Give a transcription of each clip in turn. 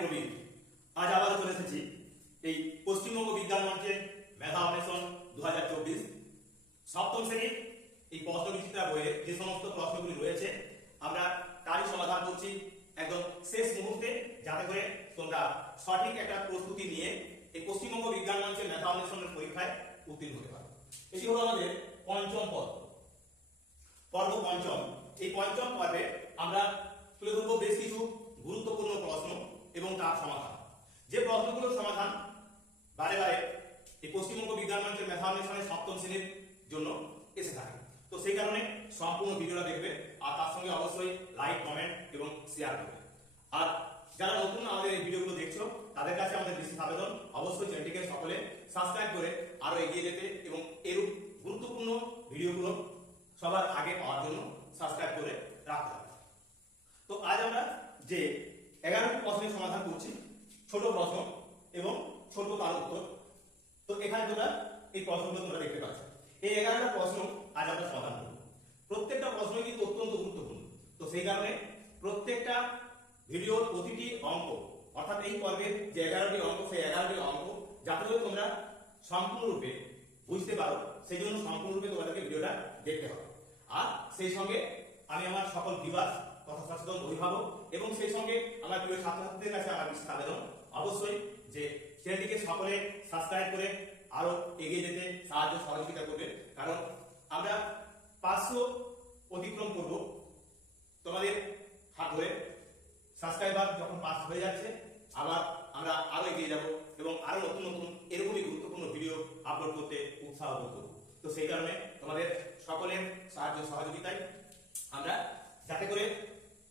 প্রবীণ আজ আবারও চলে এসেছি এই পশ্চিমবঙ্গ বিজ্ঞান মঞ্চের মেধা অন্বেষণ দু সপ্তম শ্রেণির এই প্রশ্ন বিচিত্রা বইয়ে যে সমস্ত প্রশ্নগুলি রয়েছে, আমরা তারই সমাধান করছি একদম শেষ মুহূর্তে, যাতে করে তোমরা সঠিক একটা প্রস্তুতি নিয়ে এই পশ্চিমবঙ্গ বিজ্ঞান মঞ্চের মেধা অন্বেষণের পরীক্ষায় উত্তীর্ণ হতে পারো। এটি হলো আমাদের পঞ্চম পদ পর্ব পঞ্চম। এই পঞ্চম পর্বে আমরা তুলে ধরবো বেশ কিছু গুরুত্বপূর্ণ প্রশ্ন। এবং তার সমাধান। যে প্রশ্নগুলোর সমাধান বারে বারে এই পশ্চিমবঙ্গ বিজ্ঞান মঞ্চের অন্বেষণের সপ্তম শ্রেণির জন্য এসে থাকে। তো সেই কারণে সম্পূর্ণ ভিডিওটা দেখবে আর তার সঙ্গে অবশ্যই লাইক কমেন্ট এবং শেয়ার করবে। আর যারা নতুন আমাদের এই ভিডিওগুলো দেখছ, তাদের কাছে আমাদের বিশেষ আবেদন, অবশ্যই চ্যানেলটিকে সকলে সাবস্ক্রাইব করে আরও এগিয়ে যেতে এবং এরূপ গুরুত্বপূর্ণ ভিডিওগুলো সবার আগে পাওয়ার জন্য সাবস্ক্রাইব করে রাখতে হবে। তো আজ আমরা যে এগারোটি প্রশ্নের সমাধান করছি। ছোট প্রশ্ন এবং ছোট তার উত্তর। তো এখানে তোমরা এই প্রশ্নগুলো তোমরা দেখতে পাচ্ছ। এই এগারোটা প্রশ্ন আজ আমরা সমাধান করব। প্রত্যেকটা প্রশ্ন কিন্তু অত্যন্ত গুরুত্বপূর্ণ। তো সেই কারণে প্রত্যেকটা ভিডিওর প্রতিটি অঙ্ক, অর্থাৎ এই পর্বের যে এগারোটি অঙ্ক, সেই এগারোটি অঙ্ক, যাতে করে তোমরা সম্পূর্ণরূপে বুঝতে পারো, সেই জন্য সম্পূর্ণরূপে তোমাদেরকে ভিডিওটা দেখতে হবে। আর সেই সঙ্গে আমি আমার সকল বিবাস তথা সচেতন অভিভাবক এবং সেই সঙ্গে আমার প্রিয় ছাত্রছাত্রীদের কাছে আমার বিশেষ আবেদন। অবশ্যই যে চ্যানেলটিকে সকলে সাবস্ক্রাইব করে আরও এগিয়ে যেতে সাহায্য সহযোগিতা করবে। কারণ আমরা পাঁচশো অতিক্রম করব তোমাদের হাত ধরে। সাবস্ক্রাইবার যখন পাস হয়ে যাচ্ছে, আবার আমরা আরও এগিয়ে যাব এবং আরও নতুন নতুন এরকমই গুরুত্বপূর্ণ ভিডিও আপলোড করতে উৎসাহ করব। তো সেই কারণে তোমাদের সকলের সাহায্য সহযোগিতায় আমরা যাতে করে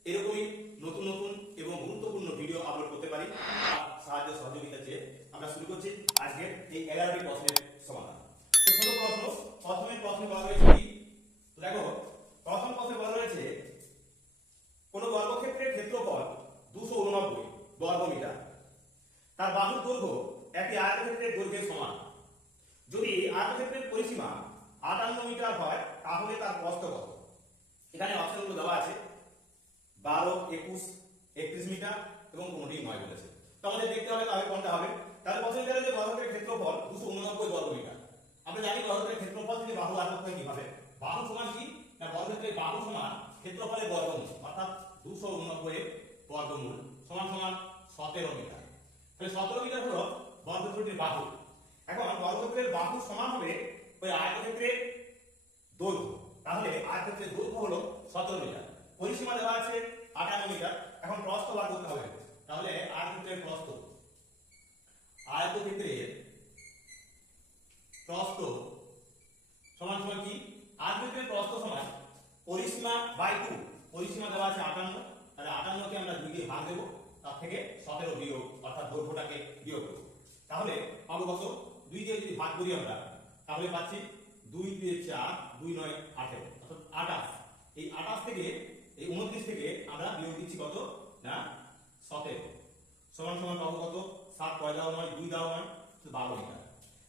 এরকমই নতুন নতুন এবং গুরুত্বপূর্ণ ভিডিও আপলোড করতে পারি। তার সাহায্য সহযোগিতা চেয়ে আমরা শুরু করছি আজকের এই এগারোটি প্রশ্নের সমাধান। তো প্রশ্ন, প্রথমে প্রশ্ন বলা হয়েছে কি? দেখো, প্রথম প্রশ্নে বলা রয়েছে কোন বর্গক্ষেত্রের ক্ষেত্রফল দুশো উননব্বই বর্গ মিটার তার বাহুর দৈর্ঘ্য একটি আয়তক্ষেত্রের দৈর্ঘ্যের সমান। যদি আয়তক্ষেত্রের পরিসীমা আটান্ন মিটার হয়, তাহলে তার প্রস্থ কত? এখানে আছে বারো, একুশ, একত্রিশ মিটার এবং কোনটি নয় বলেছে। তো আমাদের দেখতে হবে তাহলে কোনটা হবে। তাহলে প্রথমে গেলে যে বর্গক্ষেত্রের ক্ষেত্রফল দুশো উননব্বই বর্গ মিটার। আমরা জানি বর্গক্ষেত্রের ক্ষেত্রফল থেকে বাহু আটক হয় কীভাবে বাহু সমান কি? না বর্গক্ষেত্রের বাহু সমান ক্ষেত্রফলের বর্গমূল, অর্থাৎ দুশো উননব্বই বর্গমূল সমান সমান সতেরো মিটার। তাহলে সতেরো মিটার হলো বর্গক্ষেত্রের বাহু। এখন বর্গক্ষেত্রের বাহু সমান হবে ওই আয়তক্ষেত্রের দৈর্ঘ্য। তাহলে আয়তক্ষেত্রের দৈর্ঘ্য হলো সতেরো মিটার। পরিসীমা দেওয়া আছে আটান্ন এখন প্রস্থ বার করতে হবে। তাহলে আয়তক্ষেত্রের প্রস্থ আয়তক্ষেত্রের প্রস্থ সমান সমান কি? আয়তক্ষেত্রের প্রস্থ সমান। পরিসীমা বাই টু পরিসীমা দেওয়া আছে আটান্ন। তাহলে আটান্নকে আমরা দুই দিয়ে ভাগ দেবো। তার থেকে সতেরো বিয়োগ, অর্থাৎ দৈর্ঘ্যটাকে বিয়োগ করব। তাহলে পাবো কত দুই দিয়ে যদি ভাগ করি আমরা, তাহলে পাচ্ছি দুই দিয়ে চার, দুই নয়, আঠেরো, অর্থাৎ আঠাশ। এই আঠাশ থেকে এই উনত্রিশ থেকে আমরা বিয়োগ দিচ্ছি কত? না সতেরো সমান সমান পাবো কত? সাত, কয় দাও নয় দুই দাও নয় বারো মিটার।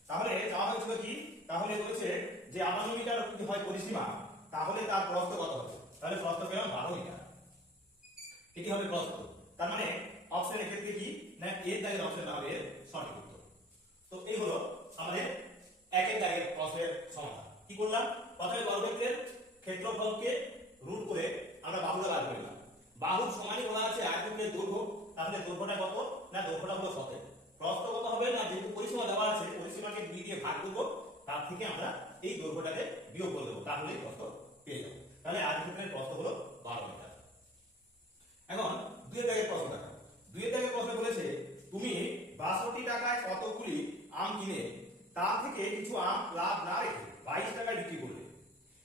তাহলে চাওয়া হয়েছিল কি? তাহলে বলেছে যে আটান্ন মিটার যদি হয় পরিসীমা, তাহলে তার প্রস্থ কত হবে? তাহলে প্রস্থ পেলাম বারো মিটার। এটি হবে প্রস্থ। তার মানে অপশন এক্ষেত্রে কি? না এর দাগের অপশনটা হবে সঠিক উত্তর। তো এই হলো আমাদের একের দাগের প্রশ্নের সমাধান। কি করলাম? প্রথমে বর্গক্ষেত্রের ক্ষেত্রফলকে রুট করে আমরা বাহুটা বার করলাম বাহুর সমানই বলা আছে আয়তক্ষেত্রের দৈর্ঘ্য তাহলে দৈর্ঘ্যটা কত না দৈর্ঘ্যটা হলো সতেরো। প্রস্থ কত হবে না, যেহেতু পরিসীমা দেওয়া আছে, পরিসীমাকে দুই দিয়ে ভাগ করব, তার থেকে আমরা এই দৈর্ঘ্যটাকে বিয়োগ করে দেবো, তাহলেই প্রস্থ পেয়ে যাব। তাহলে আয়তক্ষেত্রের প্রস্থ হলো বারো মিটার। এখন দুই দাগের প্রশ্ন দেখো দুই দাগের প্রশ্ন বলেছে, তুমি বাষট্টি টাকায় কতগুলি আম কিনে? তা থেকে কিছু আম লাভ না রেখে বাইশ টাকায় বিক্রি করলে।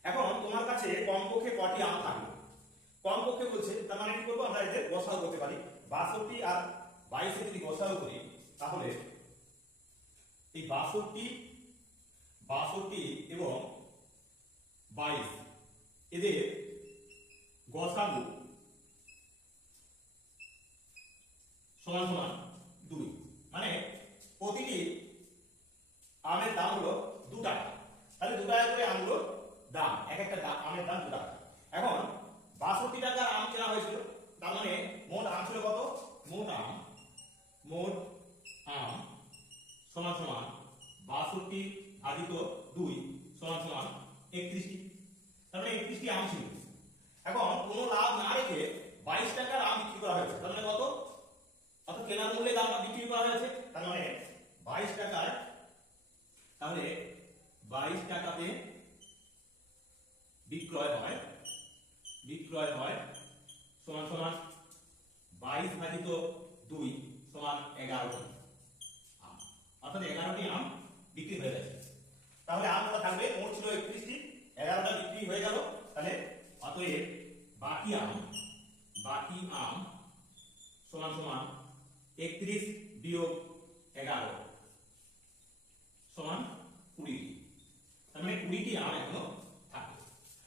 এখন তোমার কাছে কমপক্ষে কটি আম থাকবে কমপক্ষে বলছে তার মানে কি করব আমরা এদের গসাও করতে পারি। বাষট্টি আর বাইশে যদি গসাও করি, তাহলে এই বাষট্টি বাষট্টি এবং বাইশ, এদের গসাগু সমান দুই মানে প্রতিটি আমের দাম হলো দু টাকা তাহলে দু টাকা করে আমগুলো দাম এক একটা দাম আমের দাম দু টাকা এখন বাষট্টি টাকার আম কেনা হয়েছিল তার মানে মোট আম ছিল কত মোট আম কেনার মূল্যে দাম বিক্রি করা হয়েছে তার মানে বাইশ টাকার তাহলে বাইশ টাকাতে বিক্রয় হয় বিক্রয় হয়, সমান সমান বাইশ ভাজিত দুই সমান এগারোটি আম। অর্থাৎ এগারোটি আম বিক্রি হয়ে গেছে তাহলে আম কত থাকবে? মোট ছিল একত্রিশটি। এগারোটা বিক্রি হয়ে গেল। তাহলে অতএব বাকি আম বাকি আম সমান সমান একত্রিশ বিয়োগ এগারো সমান কুড়িটি। তার মানে কুড়িটি আম এখনও থাকবে।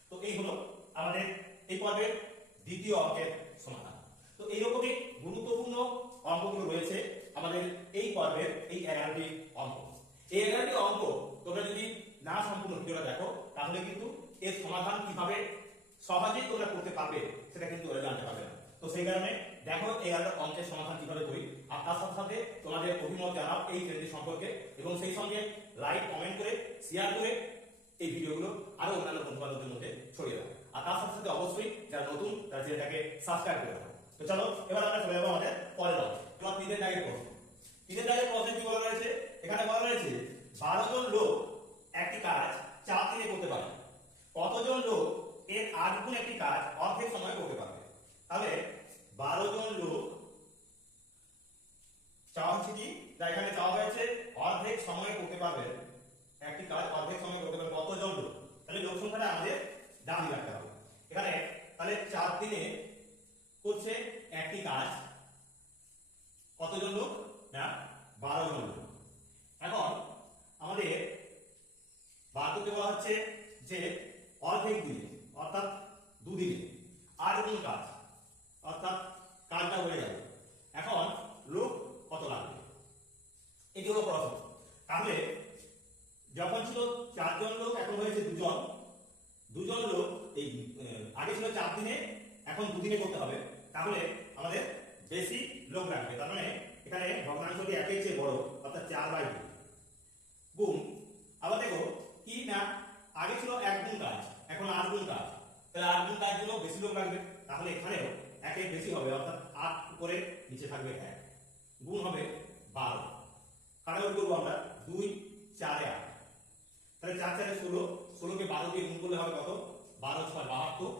তো এই হলো আমাদের এই পর্বের দ্বিতীয় অঙ্কের সমাধান। তো এইরকমই গুরুত্বপূর্ণ অঙ্কগুলো রয়েছে আমাদের এই পর্বের এই এগারোটি অঙ্ক। এই এগারোটি অঙ্ক তোমরা যদি না সম্পূর্ণ ভিডিওটা দেখো, তাহলে কিন্তু এর সমাধান কীভাবে সহজেই তোমরা করতে পারবে সেটা কিন্তু ওরা জানতে পারবে না। তো সেই কারণে দেখো এই এগারোটা অঙ্কের সমাধান কীভাবে করি। আর তার সাথে সাথে তোমাদের অভিমত জানাও এই ট্রেনটি সম্পর্কে এবং সেই সঙ্গে লাইক কমেন্ট করে শেয়ার করে এই ভিডিওগুলো আরও অন্যান্য বন্ধু বান্ধবদের মধ্যে ছড়িয়ে দাও। আর তার সাথে সাথে অবশ্যই যারা নতুন, তারা চ্যানেলটাকে সাবস্ক্রাইব করে দাও। তো চলো, এবার আমরা চলে যাব আমাদের পরের অংশে এবার তিনের দাগের প্রশ্ন তিনের দাগের প্রশ্নে কি বলা রয়েছে? এখানে বলা রয়েছে, বারো জন লোক একটি কাজ চার দিনে করতে পারে। কতজন লোক এর আট গুণ একটি কাজ অর্ধেক সময় করতে পারবে? তাহলে বারো জন লোক, চাওয়া হচ্ছে কি? যা এখানে চাওয়া হয়েছে অর্ধেক সময় করতে পারবে। একটি কাজ অর্ধেক সময় করতে পারবে। কতজন লোক? তাহলে লোক সংখ্যাটা আমাদের দামি রাখতে হবে। এখানে তাহলে চার দিনে করছে একটি কাজ কতজন লোক না বারো জন লোক এখন আমাদের বার করতে বলা হচ্ছে যে অর্ধেক দিনে অর্থাৎ দুদিনে আর কোন কাজ অর্থাৎ কাজটা হয়ে যাবে এখন লোক কত লাগবে এটি হলো প্রশ্ন তাহলে যখন ছিল চারজন লোক এখন হয়েছে দুজন দুজন লোক এই আহ, আগে ছিল চার দিনে এখন দুদিনে করতে হবে তাহলে আমাদের বেশি লোক লাগবে তার মানে এখানে ভগ্নাংশটি একের চেয়ে বড় অর্থাৎ চার বাই দুই গুণ আবার দেখো কি না আগে ছিল এক গুণ কাজ এখন আট গুণ কাজ তাহলে আট গুণ কাজ জন্য বেশি লোক লাগবে তাহলে এখানেও একের বেশি হবে অর্থাৎ আট করে নিচে থাকবে এক গুণ হবে বারো কারণ করব আমরা দুই চারে আট তাহলে চার চারে ষোলো ষোলোকে বারো দিয়ে গুণ করলে হবে কত বারো ছয় বাহাত্তর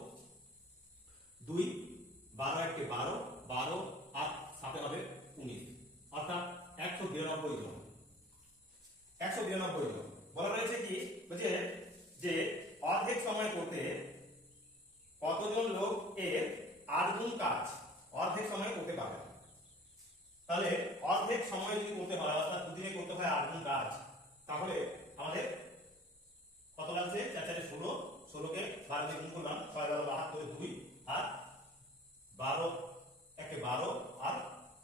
দুই বারো এককে বারো বারো আর সাথে হবে উনিশ অর্থাৎ একশো বিরানব্বই জন একশো বিরানব্বই জন বলা রয়েছে কি বলছে যে অর্ধেক সময় করতে কতজন লোক এর আট গুণ কাজ অর্ধেক সময় করতে পারবে তাহলে অর্ধেক সময় যদি করতে হয় অর্থাৎ দুদিনে করতে হয় আট গুণ কাজ তাহলে আমাদের কত লাগছে চার চারে ষোলো ষোলোকে বারো দিয়ে গুণ করলাম ছয় বারো বাহাত্তর দুই আর বারো একে বারো আর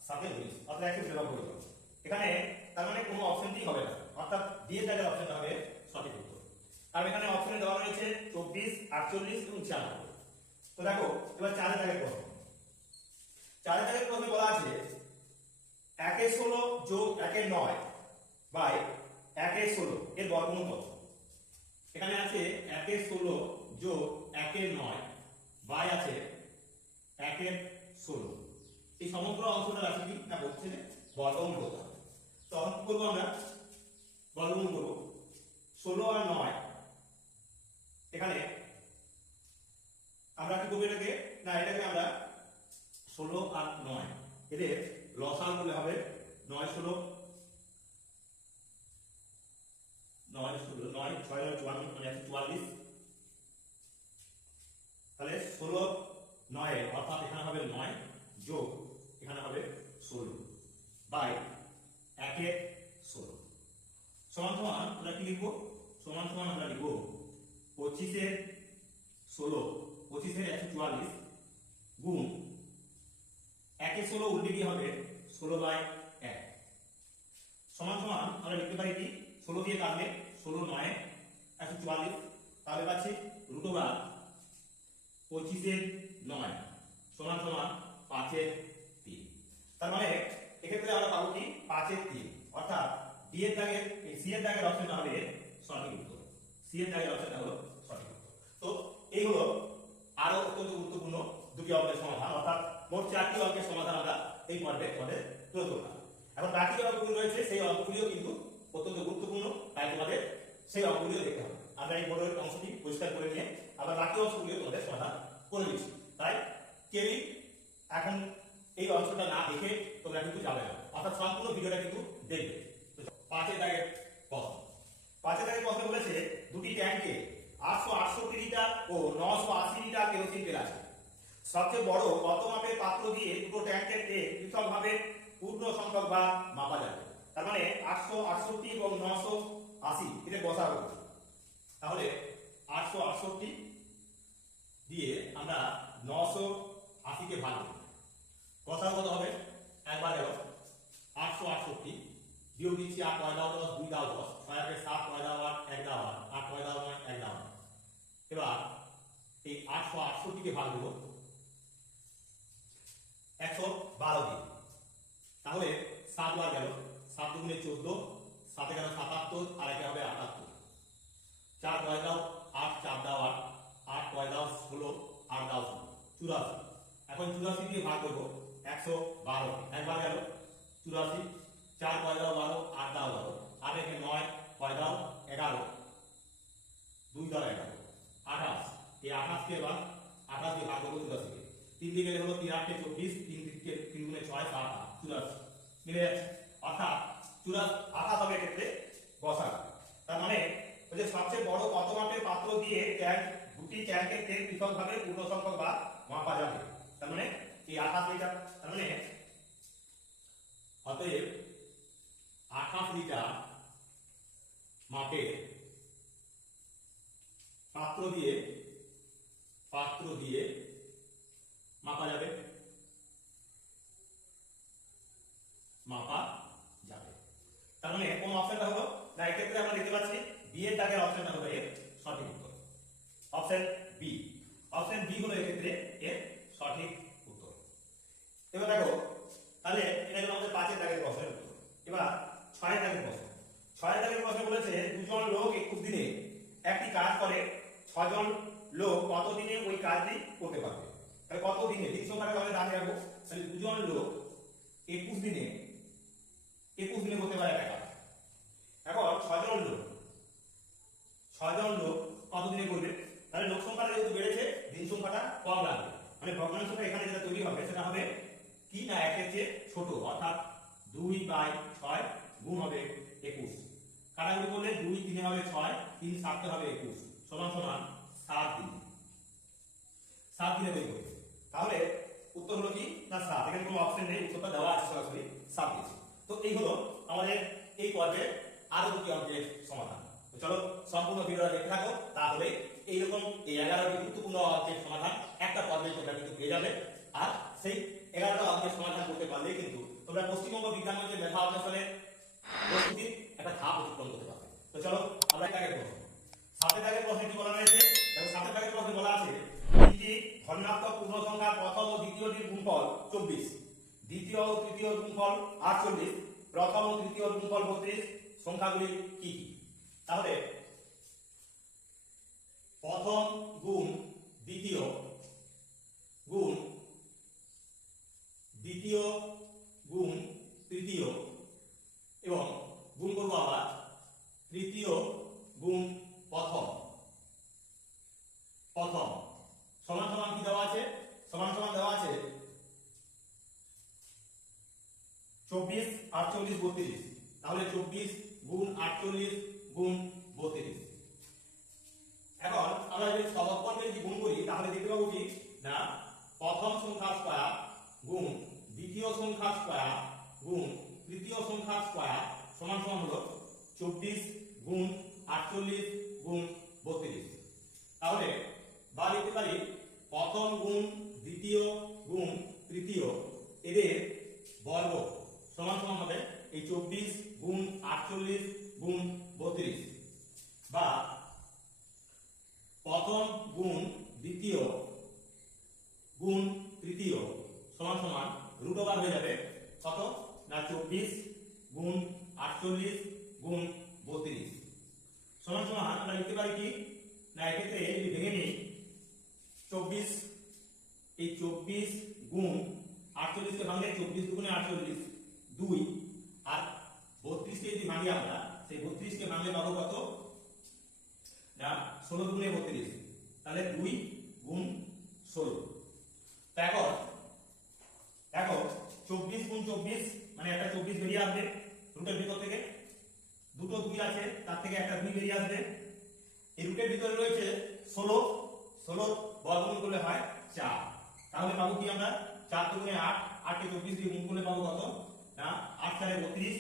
সাথে উনিশ অর্থাৎ একশো বিরানব্বই জন এখানে তার মানে কোনো অপশনটি হবে না। অর্থাৎ দিয়ে জায়গায় অপশনটা হবে সঠিক উত্তর। কারণ এখানে অপশনে দেওয়া রয়েছে চব্বিশ, আটচল্লিশ এবং ছিয়ানব্বই। তো দেখো, এবার চারের দাগের প্রশ্ন চারের দাগের প্রশ্নে বলা আছে, একে ষোলো যোগ একে নয় বাই একে ষোলো, এর বর্গমূল কত? এখানে আছে একে ষোলো যোগ একে নয় বাই আছে একের ষোলো। এই সমগ্র অংশটা আছে কি? না বলছে বর্গমূল হবে তখন কি করব আমরা? বর্গমূল করব। ষোলো আর নয়। এখানে আমরা কি করব এটাকে? না, এটাকে আমরা ষোলো আর নয়। এদের লসান বলে হবে নয় ষোলো। নয় ষোলো, নয়, ছয় নয়, চুয়ান্ন মানে একশো চুয়াল্লিশ। তাহলে ষোলো, নয়, অর্থাৎ এখানে হবে নয়, যোগ, এখানে হবে ষোলো। বাই একে ষোলো। সমান সমান আমরা কি লিখব? সমান সমান আমরা লিখব পঁচিশের ষোলো। পঁচিশের একশো চুয়াল্লিশ গুণ একে ষোলো উল্টে হবে? ষোলো বাই এক। সমান সমান আমরা লিখতে পারি কি? ষোলো দিয়ে কাটলে ষোলো নয়, একশো চুয়াল্লিশ। তাহলে পাচ্ছি রুট ওভার পঁচিশের নয়। সমান সমান পাঁচের তিন। তার মানে এক্ষেত্রে আমরা পাবো কি? পাঁচের তিন। অর্থাৎ ডি এর দাগের সি এর দাগের অপশনটা হবে সঠিক উত্তর। সি এর দাগের অপশনটা হলো সঠিক উত্তর। তো এই হলো আরও অত্যন্ত গুরুত্বপূর্ণ দুটি অঙ্কের সমাধান। অর্থাৎ মোট চারটি অঙ্কের সমাধান আমরা এই পর্বে তোমাদের তুলে ধরলাম। এখন বাকি যে অঙ্কগুলো রয়েছে, সেই অঙ্কগুলিও কিন্তু অত্যন্ত গুরুত্বপূর্ণ। তাই তোমাদের সেই অঙ্কগুলিও দেখতে হবে। আমরা এই বোর্ডের অংশটি পরিষ্কার করে নিয়ে আবার বাকি অংশগুলিও তোমাদের সমাধান করে দিচ্ছি। তাই কেউই এখন এই অংশটা না দেখে তোমরা কিন্তু যাবে না। অর্থাৎ সম্পূর্ণ ভিডিওটা কিন্তু দেখবে। পাঁচের দাগের প্রশ্ন পাঁচের দাগের প্রশ্ন বলেছে, দুটি ট্যাঙ্কে আটশো আটষট্টি লিটার ও নশো আশি লিটার কেরোসিন তেল আছে। সবচেয়ে বড় কত মাপের পাত্র দিয়ে দুটো ট্যাঙ্কের তেল পৃথকভাবে পূর্ণ সংখ্যক বা মাপা যাবে। তার মানে আটশো আটষট্টি এবং নশো আশি এটা বসা হবে। তাহলে আটশো আটষট্টি দিয়ে আমরা নশো আশিকে ভাগ কথা কত হবে? একবার আটশো আটষট্টি, বিয়োগ দিচ্ছি আট কয় দাও দশ, দুই দাও দশ, ছয় সাত, কয় দাও আট, এক দাও আট আট কয় নয়, এক দাও এবার এই আটশো আটষট্টিকে ভাগ দেবো। একশো বারো দিয়ে। তাহলে সাত বার গেল, সাত দুগুণে চোদ্দ, সাতে গেল সাতাত্তর, আর একে হবে আটাত্তর। চার কয় আট, চার দাও আট আট কয় ষোলো, আট দাও ষোলো। চুরাশি। এখন চুরাশি দিয়ে ভাগ করব। একশো বারো। একবার গেল, চুরাশি, চার কয় দাও বারো, আট দাও বারো। আট একে নয়, কয় দাও এগারো। দুই দাও এগারো। আঠাশ এই আঠাশকে এবার আঠাশ দিয়ে ভাগ করব চুরাশিকে তিন দিকে হলো তিন আটকে চব্বিশ, তিন দিকে তিন গুণে ছয়, সাত, আট, চুরাশি। মিলে যাচ্ছে। অর্থাৎ চুরাশি, আঠাশ হবে এক্ষেত্রে বসা তার মানে ওই যে সবচেয়ে বড় কত মাপের পাত্র দিয়ে ট্যাঙ্ক দুটি ট্যাঙ্কের তেল পৃথকভাবে পূর্ণ সংখ্যক বা মাপা যাবে। তার মানে এই আঠাশ লিটার? তার মানে অতএব আঠাশ লিটার মাপের পাত্র দিয়ে পাত্র দিয়ে মাপা যাবে। মাপা যাবে। তার মানে কোন অপশনটা হলো? না, এক্ষেত্রে আমরা দেখতে পাচ্ছি বি এর দাগের অপশনটা হলো এর সঠিক উত্তর। অপশন বি অপশন বি হলো এক্ষেত্রে এর সঠিক উত্তর এবার দেখো তাহলে এটা হলো আমাদের পাঁচের দাগের প্রশ্নের উত্তর এবার ছয়ের দাগের প্রশ্ন। ছয়ের দাগের প্রশ্ন বলেছে, দুজন লোক একুশ দিনে একটি কাজ করে, ছজন লোক কত দিনে ওই কাজটি করতে পারবে? তাহলে কত দিনে দিন সংখ্যাটা তাহলে দাঁড়িয়ে রাখব। তাহলে দুজন লোক একুশ দিনে একুশ দিনে করতে পারে একটা কাজ এখন ছজন লোক ছজন লোক কত দিনে করবে? তাহলে লোক সংখ্যাটা যেহেতু বেড়েছে, দিন সংখ্যাটা কম লাগবে। মানে ভগ্নাংশটা এখানে যেটা তৈরি হবে, সেটা হবে কি না একের চেয়ে ছোট, অর্থাৎ দুই বাই ছয় গুণ হবে একুশ। কাটাকুটি করলে দুই তিনে হবে ছয়, তিন সাতটা হবে একুশ। সমান সমান সাত দিন। সাত দিনে তৈরি করবে। তাহলে উত্তর হলো কি? না, সাত। এখানে কোনো অপশন নেই, উত্তরটা দেওয়া আছে সরাসরি। সাত দিয়েছে তো এই হলো আমাদের এই পর্বে আরও দুটি অঙ্কের সমাধান। তো চলো সম্পূর্ণ ভিডিওটা দেখতে থাকো, তাহলে এইরকম এই এগারোটি গুরুত্বপূর্ণ অঙ্কের সমাধান একটা পর্বে তোমরা কিন্তু পেয়ে যাবে। আর সেই এগারোটা অঙ্কের সমাধান করতে পারলে কিন্তু তোমরা পশ্চিমবঙ্গ বিজ্ঞান মঞ্চের মেধা অন্বেষণের প্রস্তুতির একটা ধাপ অতিক্রম করতে পারবে। তো চলো, আমরা এটাকে প্রশ্ন সাতের দাগের প্রশ্নে কি বলা রয়েছে দেখো সাতের দাগের প্রশ্নে বলা আছে, তিনটি ধনাত্মক পূর্ণ সংখ্যার প্রথম ও দ্বিতীয়টির গুণফল চব্বিশ। দ্বিতীয় ও তৃতীয় গুণফল আটচল্লিশ, প্রথম ও তৃতীয় গুণফল বত্রিশ, সংখ্যাগুলি কি কি? তাহলে প্রথম গুণ দ্বিতীয় গুণ দ্বিতীয় গুণ তৃতীয় এবং গুণ করব আবার তৃতীয় গুণ প্রথম প্রথম সমান সমান কি দেওয়া আছে সমান সমান দেওয়া আছে চব্বিশ আটচল্লিশ বত্রিশ তাহলে চব্বিশ গুণ আটচল্লিশ গুণ বত্রিশ এখন আমরা যদি সবকর্মে যদি গুণ করি তাহলে দেখতে পাবো কি না প্রথম সংখ্যা স্কয়ার গুণ দ্বিতীয় সংখ্যা স্কয়ার গুণ তৃতীয় সংখ্যা স্কয়ার সমান সমান হলো চব্বিশ গুণ আটচল্লিশ গুণ বত্রিশ তাহলে বা লিখতে পারি প্রথম গুণ দ্বিতীয় গুণ তৃতীয় এদের বর্গ সমান সমান হবে এই চব্বিশ গুণ আটচল্লিশ গুণ বত্রিশ। বা প্রথম গুণ দ্বিতীয় গুণ তৃতীয় সমান সমান রুট ওভার হয়ে যাবে কত? না, চব্বিশ গুণ আটচল্লিশ গুণ বত্রিশ। সমান সমান আমরা লিখতে পারি কি? না, এক্ষেত্রে যদি ভেঙে নিই, চব্বিশ, এই চব্বিশ গুণ আটচল্লিশকে ভাঙলে চব্বিশ দুগুণে আটচল্লিশ, দুই। বত্রিশকে যদি ভাঙি আমরা, সেই বত্রিশকে ভাঙলে পাবো কত? না ষোলো দুগুণে বত্রিশ, তাহলে দুই গুণ ষোলো। দেখো দেখো, চব্বিশ গুণ চব্বিশ মানে একটা চব্বিশ বেরিয়ে আসবে রুটের ভিতর থেকে। দুটো দুই আছে, তার থেকে একটা দুই বেরিয়ে আসবে। এই রুটের ভিতরে রয়েছে ষোলো ষোলো বর্গমূল করলে হয় চার। তাহলে পাবো কি আমরা? চার দুগুণে আট, আটকে চব্বিশ দিয়ে গুণ করলে পাবো কত? না, আট চারে বত্রিশ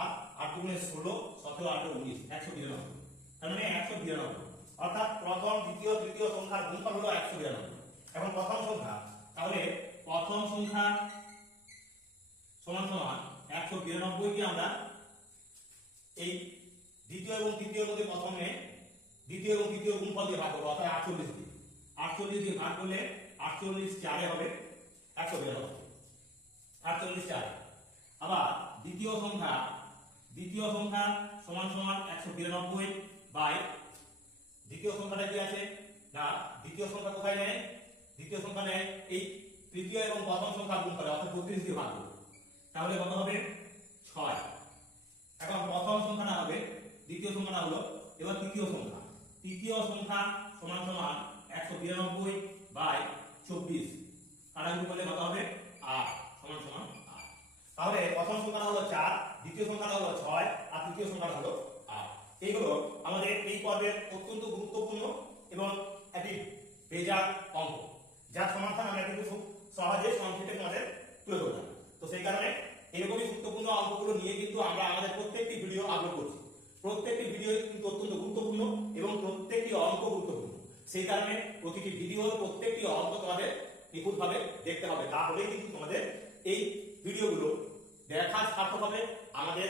আর আট দুগুণে ষোলো, সতেরো, আটে উনিশ, একশো বিরানব্বই। তার মানে একশো বিরানব্বই। অর্থাৎ প্রথম, দ্বিতীয়, তৃতীয় সংখ্যার গুণফল হলো একশো বিরানব্বই। এখন প্রথম সংখ্যা, তাহলে প্রথম সংখ্যা সমান সমান একশো বিরানব্বই আমরা এই দ্বিতীয় এবং তৃতীয় মধ্যে প্রথমে দ্বিতীয় এবং তৃতীয় গুণফল দিয়ে ভাগ করব, অর্থাৎ আটচল্লিশ দিয়ে। আটচল্লিশ দিয়ে ভাগ করলে আটচল্লিশ চারে হবে একশো বিরানব্বই। আটচল্লিশ চার। আবার দ্বিতীয় সংখ্যা দ্বিতীয় সংখ্যা সমান সমান একশো বিরানব্বই বাই দ্বিতীয় সংখ্যাটা কি আছে? না, দ্বিতীয় সংখ্যা কোথায় নেয়? দ্বিতীয় সংখ্যা নেয় এই তৃতীয় এবং প্রথম সংখ্যা গুণ করে, অর্থাৎ বত্রিশ দিয়ে ভাগ তাহলে কত হবে? ছয়। এখন প্রথম সংখ্যাটা হবে, দ্বিতীয় সংখ্যাটা হলো, এবার তৃতীয় সংখ্যা। তৃতীয় সংখ্যা সমান সমান একশো বিরানব্বই বাই চব্বিশ। কাটাকুটি করলে কত হবে? আট, সমান সমান আট। তাহলে প্রথম সংখ্যাটা হলো চার দ্বিতীয় সংখ্যাটা হলো ছয়, আর তৃতীয় সংখ্যাটা হলো আট। এই হলো আমাদের এই পর্বের অত্যন্ত গুরুত্বপূর্ণ এবং একটি বেজার অঙ্ক। যার সমাধান আমরা কিন্তু খুব সহজে সংক্ষেপে তোমাদের তুলে ধরলাম তো সেই কারণে এরকমই গুরুত্বপূর্ণ অঙ্কগুলো নিয়ে কিন্তু আমরা আমাদের প্রত্যেকটি ভিডিও আপলোড করছি। প্রত্যেকটি ভিডিও কিন্তু অত্যন্ত গুরুত্বপূর্ণ এবং প্রত্যেকটি অঙ্ক গুরুত্বপূর্ণ। সেই কারণে প্রতিটি ভিডিওর প্রত্যেকটি অঙ্ক তোমাদের নিখুঁতভাবে দেখতে হবে। তাহলেই কিন্তু তোমাদের এই ভিডিওগুলো দেখা সার্থক হবে। আমাদের,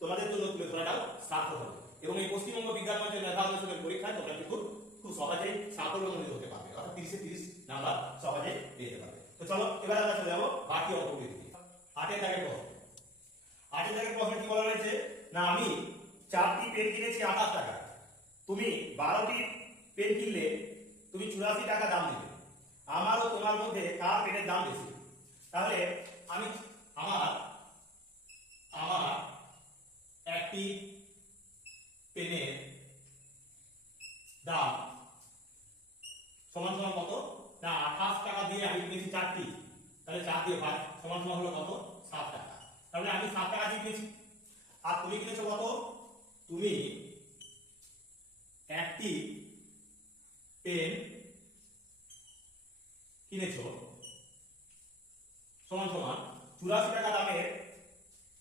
তোমাদের জন্য তুলে ধরাটাও সার্থক হবে। এবং এই পশ্চিমবঙ্গ বিজ্ঞান মঞ্চের মেধা অন্বেষণের পরীক্ষায় তোমরা কিন্তু খুব সহজেই সাফল্যমণ্ডিত হতে পারবে। অর্থাৎ তিরিশে তিরিশ নাম্বার সহজে পেয়ে যেতে পারবে। তো চলো, এবার আমরা চলে যাব বাকি অঙ্কগুলি দিকে আটের দাগের প্রশ্ন। আটের দাগের প্রশ্ন কি বলা রয়েছে? না, আমি চারটি পেন কিনেছি আঠাশ টাকা তুমি বারোটি পেন কিনলে তুমি চুরাশি টাকা দাম দিবে আমার ও তোমার মধ্যে কার পেনের দাম বেশি? তাহলে আমি, আমার আমার একটি পেনের দাম সমান সমান কত? না, আঠাশ টাকা দিয়ে আমি কিনেছি চারটি। তাহলে চার দিয়ে ভাগ, সমান সমান হলো কত? সাত টাকা। তাহলে আমি সাত টাকা দিয়ে আর তুমি কিনেছো কত? তুমি একটি পেন কিনেছো সমান সমান চুরাশি টাকা দামে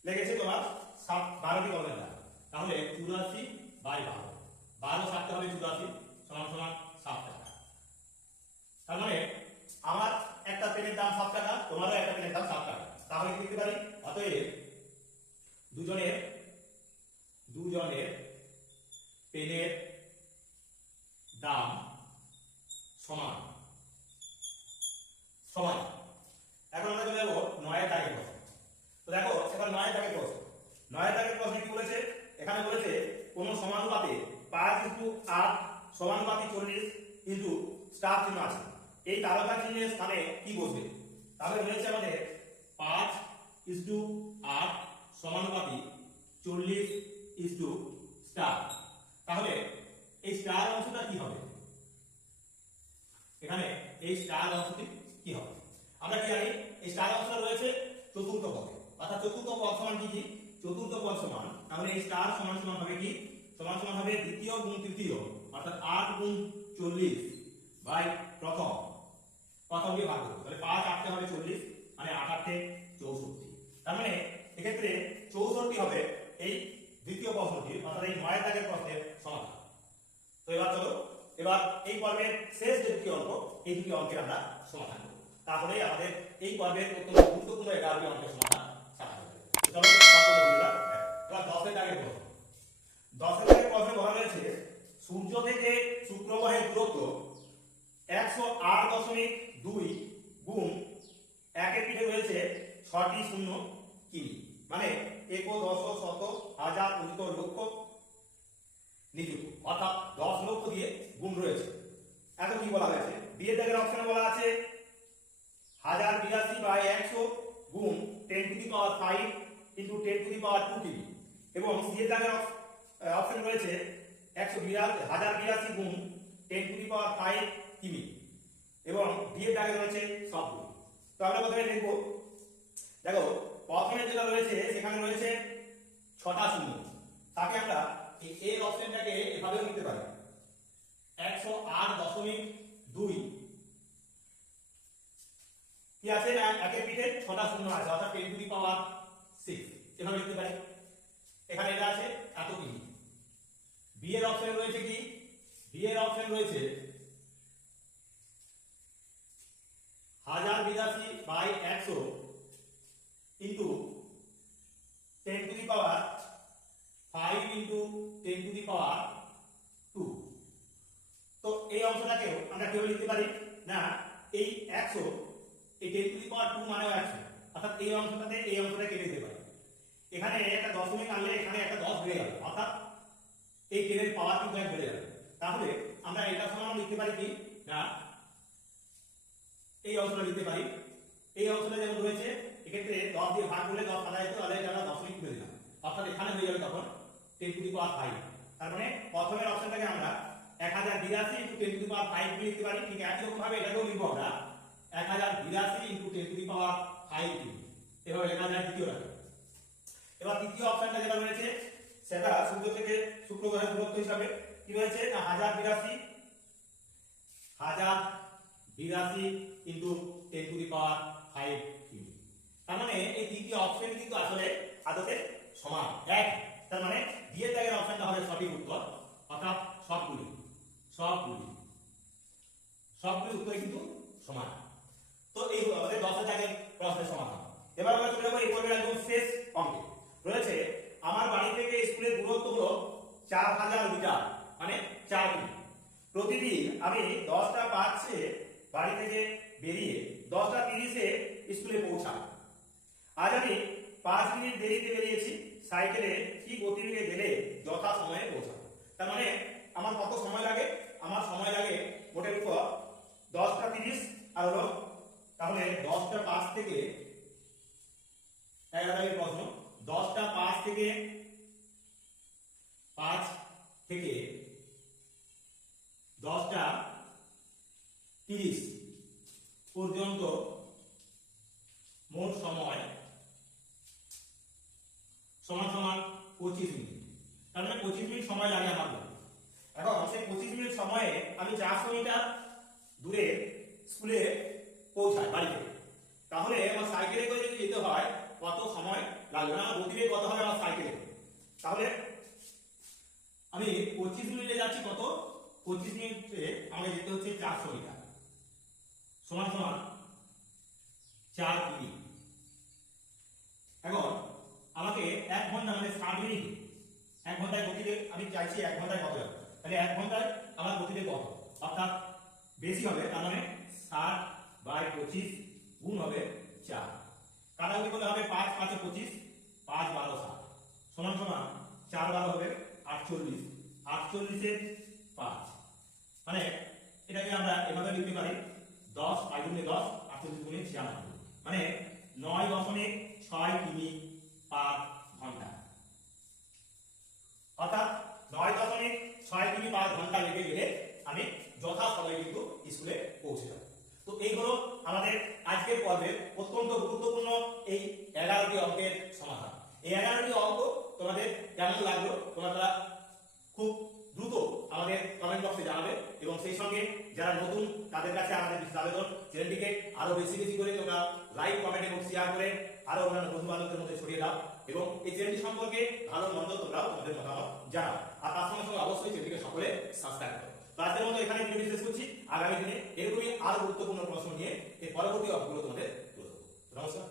লেগেছে তোমার সাত বারোটি কলমের দাম তাহলে চুরাশি বাই বারো বারো সাতটা হবে চুরাশি সমান সমান সাত টাকা তার মানে আমার একটা পেনের দাম সাত টাকা তোমারও একটা পেনের দাম সাত টাকা তাহলে কি লিখতে পারি অতএব দুজনের দুজনের পেনের দাম সমান সমান এখন আমরা চলে যাব নয়ের দাগের প্রশ্ন তো দেখো এবার নয়ের দাগের প্রশ্ন নয়ের দাগের প্রশ্নে কি বলেছে এখানে বলেছে কোন সমানুপাতে পাঁচ ইন্টু আট সমানুপাতি চল্লিশ ইন্টু স্টার চিহ্ন আছে এই তারকা চিহ্নের স্থানে কি বসবে তাহলে রয়েছে আমাদের পাঁচ ইস্টু আট সমানুপাতি চল্লিশ ইস্টু স্টার তাহলে এই স্টার অংশটা কি হবে? এখানে এই স্টার অংশটি কি হবে? আমরা কি জানি? এই স্টার অংশটা রয়েছে চতুর্থ পদে। অর্থাৎ চতুর্থ পদ সমান কি কি? চতুর্থ পদ সমান। তাহলে এই স্টার সমান সমান হবে কি? সমান সমান হবে দ্বিতীয় গুণ তৃতীয়, অর্থাৎ আট গুণ চল্লিশ বাই প্রথম। প্রথম দিয়ে ভাগ তাহলে পাঁচ আটতে হবে চল্লিশ মানে আট আটতে চৌষট্টি। তার মানে এক্ষেত্রে চৌষট্টি হবে এই দ্বিতীয় প্রশ্নটি, অর্থাৎ এই নয় দাগের প্রশ্নের সমাধান। তো এবার চলো, এবার এই পর্বের শেষ যে দুটি অঙ্ক, এই দুটি অঙ্কের আমরা সমাধান করব। তাহলেই আমাদের এই পর্বের অত্যন্ত গুরুত্বপূর্ণ এগারোটি অঙ্কের সমাধান সূর্য থেকে শুক্র গ্রহের দূরত্ব একশো আট দশমিক দুই গুণ একের পিঠে রয়েছে ছটি শূন্য কিমি। মানে এক দশ শত হাজার উনিত লক্ষ নিযুক্ত অর্থাৎ দশ লক্ষ দিয়ে গুণ রয়েছে। এখন কি বলা হয়েছে? বিয়ের দাগের অপশনে বলা আছে, হাজার বিরাশি বাই একশো গুণ ten to the power five into ten to the power two কিমি এবং সি এর দাগের অপশন রয়েছে, একশো বিরাশি, হাজার বিরাশি গুণ ten to the power five কিমি এবং এর দাগে রয়েছে সবগুলো। তো আমরা প্রথমে দেখব? দেখো প্রথমে যেটা রয়েছে, সেখানে রয়েছে ছটা শূন্য। তাকে আমরা এই এর অপশনটাকে এভাবেও নিতে পারি। একশো আট দশমিক দুই। কি আছে না? একের পিঠে ছটা শূন্য আছে, অর্থাৎ ten to the power six এভাবে লিখতে পারি। এখানে এটা আছে এত কিমি বি এর অপশন রয়েছে কি? বি এর অপশন রয়েছে হাজার বিরাশি বাই একশো into ten to the power five into ten to the power two তো এই অংশটাকেও আমরা কীভাবে লিখতে পারি না এই একশো এই টেন টু মানেও একশো অর্থাৎ এই অংশটাতে এই অংশটা কেটে দিতে পারি। এখানে একটা দশমিক আনলে এখানে একটা দশ বেড়ে গেল অর্থাৎ এই টেনের পাওয়ার কিন্তু এক বেড়ে যাবে। তাহলে আমরা এটা সমান লিখতে পারি কি? না। এই অংশটা লিখতে পারি। এই অংশটা যেমন রয়েছে এক্ষেত্রে দশ দিয়ে ভাগ করলে দশ আদায় হতো তাহলে এটা দশমিক তুলে দিলাম। অর্থাৎ এখানে হয়ে যাবে তখন টেন টু পাওয়ার ফাইভ তার মানে প্রথমের অপশনটাকে আমরা এক হাজার বিরাশি into ten to the power five লিখতে পারি। ঠিক একই রকম ভাবে এটাকেও লিখব আমরা। এক হাজার বিরাশি ফাইভ এবার তৃতীয় অপশনটা যেটা রয়েছে, সেটা থেকে হিসাবে কি না, হাজার বিরাশি। হাজার বিরাশি ফাইভ তার মানে এই তৃতীয় অপশন কিন্তু আসলে আদতে সমান। তার মানে দাগের অপশনটা উত্তর, অর্থাৎ সবগুলি। সবগুলি। সবগুলি উত্তর কিন্তু সমান। তো এই হলো আমাদের দশ দাগের প্রশ্নের সমাধান। এবার আমরা চলে যাব এই পর্বের একদম শেষ অঙ্কে। রয়েছে, আমার বাড়ি থেকে স্কুলের দূরত্ব হলো চার হাজার মিটার মানে চার কিমি প্রতিদিন আমি দশটা পাঁচে বাড়ি থেকে বেরিয়ে দশটা তিরিশে স্কুলে পৌঁছাই। আজ আমি পাঁচ মিনিট দেরিতে বেরিয়েছি, সাইকেলে কি গতিবেগে গেলে যথা সময়ে পৌঁছাবো। তার মানে আমার কত সময় লাগে? আমার সময় লাগে মোটের উপর দশটা তিরিশ, আর হলো তাহলে দশটা পাঁচ থেকে এগারো প্রশ্ন দশটা পাঁচ থেকে পাঁচ থেকে দশটা তিরিশ পর্যন্ত মোট সময় সমান সমান পঁচিশ মিনিট তার মানে পঁচিশ মিনিট সময় লাগে জন্য। এখন সেই পঁচিশ মিনিট সময়ে আমি চারশো মিটার দূরে স্কুলে পৌঁছাই বাড়ি থেকে তাহলে আমার সাইকেলে করে যদি যেতে হয়, কত সময় লাগবে না? গতিবেগ কত হবে আমার সাইকেলে? তাহলে আমি পঁচিশ মিনিটে যাচ্ছি কত? পঁচিশ মিনিটে আমাকে যেতে হচ্ছে চারশো মিটার। সমান সমান চার কিমি। এখন আমাকে এক ঘণ্টা মানে ষাট মিনিট, এক ঘন্টায় গতিবেগ আমি চাইছি এক ঘন্টায় কত তাহলে এক ঘন্টায় আমার গতিবেগ কত? অর্থাৎ বেশি হবে, তার মানে ষাট বাই পঁচিশ গুণ হবে চার। কাটাকুটি করলে হবে পাঁচ, পাঁচে পঁচিশ, পাঁচ বারো ষাট সমান সমান চার বারো হবে আটচল্লিশ। আটচল্লিশের পাঁচ। মানে এটাকে আমরা এভাবে লিখতে পারি দশ পাঁচ দশ, আটচল্লিশ গুণে ছিয়ানব্বই। মানে নয় দশমিক ছয় কিমি পার ঘণ্টা। অর্থাৎ নয় দশমিক ছয় কিমি পার ঘণ্টা লেগে গেলে আমি যথা সময়ে কিন্তু স্কুলে পৌঁছে যাব। তো এই হলো আমাদের আজকের পর্বের অত্যন্ত গুরুত্বপূর্ণ এই এগারোটি অঙ্কের সমাধান। এই এগারোটি অঙ্ক তোমাদের কেমন লাগল তোমরা খুব দ্রুত আমাদের কমেন্ট বক্সে জানাবে এবং সেই সঙ্গে যারা নতুন তাদের কাছে আমাদের বিশেষ আবেদন, চ্যানেলটিকে আরও বেশি বেশি করে তোমরা লাইক কমেন্ট এবং শেয়ার করে আরও অন্যান্য বন্ধু বান্ধবদের মধ্যে ছড়িয়ে দাও এবং এই চ্যানেলটি সম্পর্কে ভালো মন্দ তোমরাও তোমাদের মতামত জানাও। আর তার সঙ্গে সঙ্গে অবশ্যই চ্যানেলটিকে সকলে সাবস্ক্রাইব করো। তো আজকের মতো এখানে ভিডিও শেষ করছি। আগামী দিনে এরকমই আরও গুরুত্বপূর্ণ প্রশ্ন নিয়ে এর পরবর্তী অঙ্কগুলো তোমাদের তুলে দেবো নমস্কার।